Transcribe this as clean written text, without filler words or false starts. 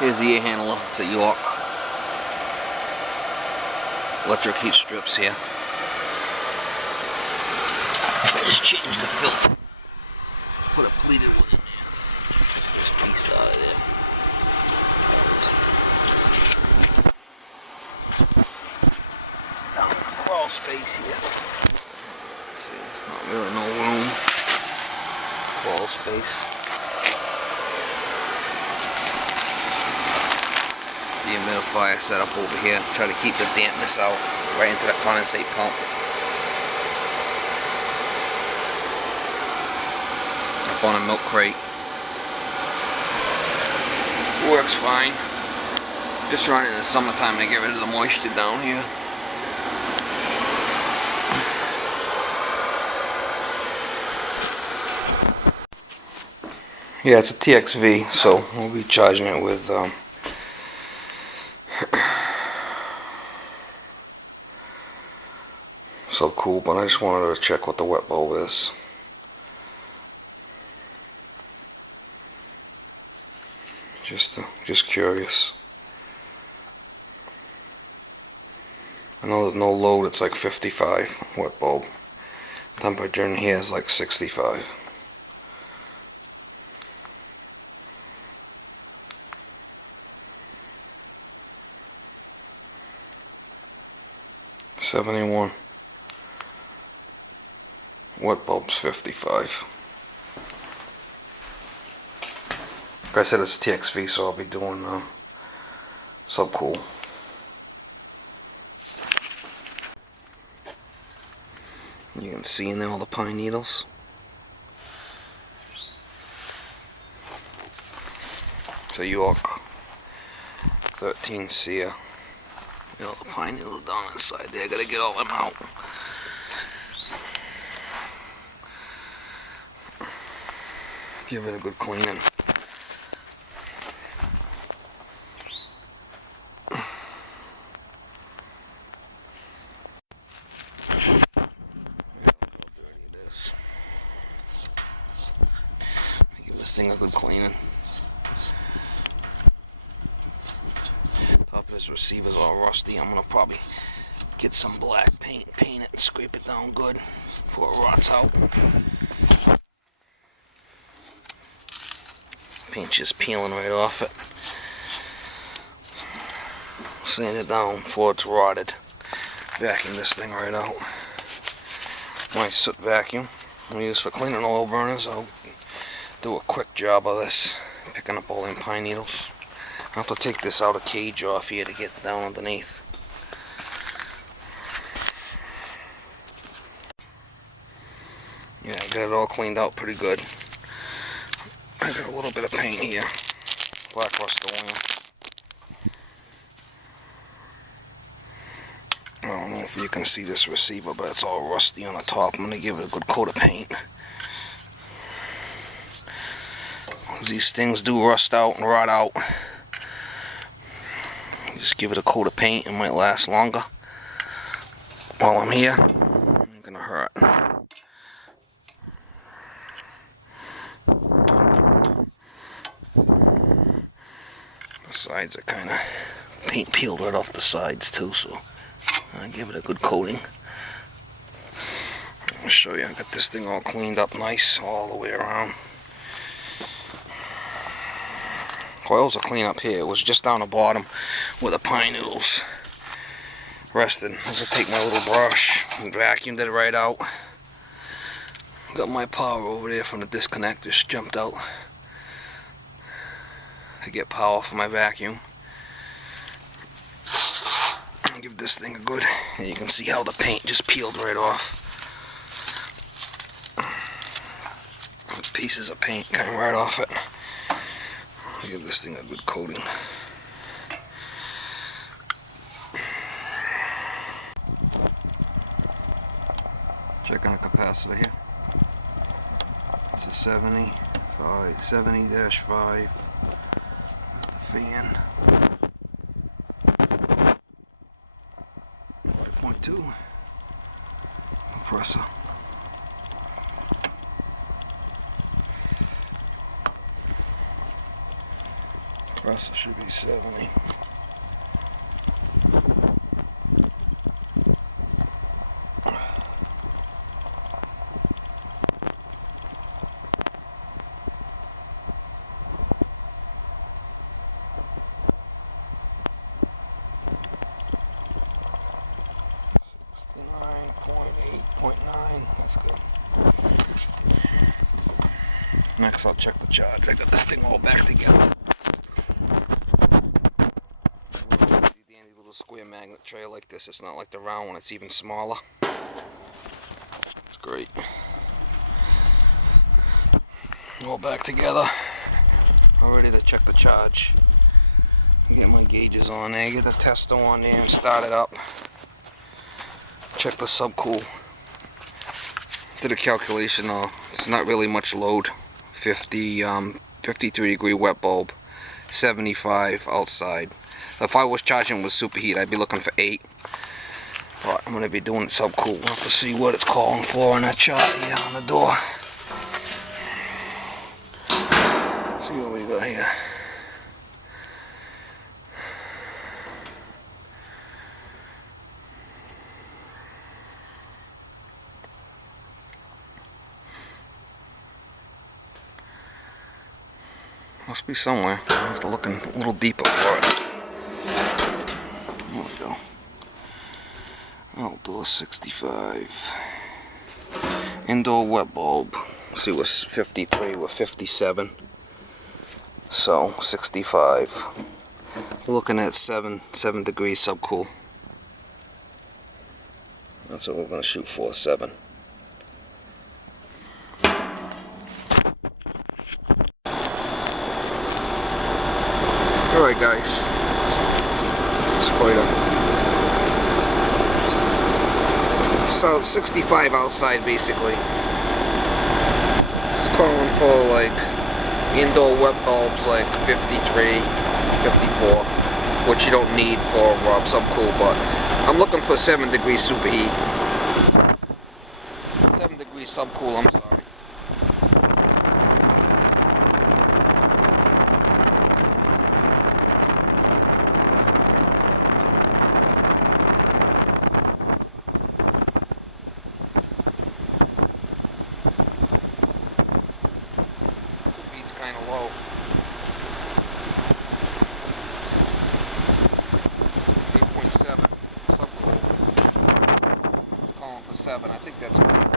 Here's the air handler. It's a York. Electric heat strips here. I just changed the filter. Put a pleated one in there. Take this piece out of there. Down in the crawl space here. See, there's not really no room. Crawl space. Dehumidifier set up over here. Try to keep the dampness out right into the condensate pump. Up on a milk crate. Works fine. Just running in the summertime to get rid of the moisture down here. Yeah, it's a TXV, so we'll be charging it with so cool, but I just wanted to check what the wet bulb is. Just curious. I know there's no load, it's like 55 wet bulb. Temperature in here is like 65. $71. Wet bulb's 55. Like I said, it's a TXV, so I'll be doing subcool. You can see in there all the pine needles. It's a York 13 seer. You know, the pine needles down inside there. Gotta get all them out. Give it a good cleaning. Give this thing a good cleaning. Top of this receiver's all rusty. I'm gonna probably get some black paint, paint it, and scrape it down good before it rots out. Paint's just peeling right off it. Sand it down before it's rotted. Vacuum this thing right out. Nice soot vacuum. I use for cleaning oil burners. I'll do a quick job of this, picking up all them pine needles. I have to take this outer cage off here to get down underneath. Yeah, I got it all cleaned out pretty good. I got a little bit of paint here. Black Rust-Oleum. I don't know if you can see this receiver, but it's all rusty on the top. I'm going to give it a good coat of paint. These things do rust out and rot out. Just give it a coat of paint, it might last longer. While I'm here, it ain't gonna hurt. The sides are kind of paint peeled right off the sides too, so I give it a good coating. I'll show you, I got this thing all cleaned up nice all the way around. Coils are clean up here. It was just down the bottom where the pine needles rested. I just take my little brush and vacuumed it right out. Got my power over there from the disconnect, just jumped out to get power for my vacuum. Give this thing a good, and you can see how the paint just peeled right off. Pieces of paint came right off it. Give this thing a good coating. Checking the capacitor here. It's a 70-5. Got the fan. 5.2. Compressor. Compressor should be 70. That's good. Next I'll check the charge. I got this thing all back together. The handy little square magnet tray like this. It's not like the round one, it's even smaller. It's great. All back together. I'm ready to check the charge. Get my gauges on there, get the tester on there and start it up. Check the subcool. Did a calculation, it's not really much load. 53 degree wet bulb, 75 outside. If I was charging with superheat, I'd be looking for 8. But I'm going to be doing it subcool. We'll have to see what it's calling for on that chart here on the door. See what we got here. Must be somewhere. I'll have to look a little deeper for it. There we go. Outdoor 65. Indoor wet bulb. See, was 53 with 57. So 65. We're looking at 7 degrees subcool. That's what we're gonna shoot for. 7. Alright guys, spider. So 65 outside basically. It's calling for like indoor wet bulbs like 53, 54, which you don't need for subcool, but I'm looking for 7 degrees superheat. 7 degrees subcool, I'm sorry. Kind of low. 8.7 subcool. Calling for 7. I think that's good.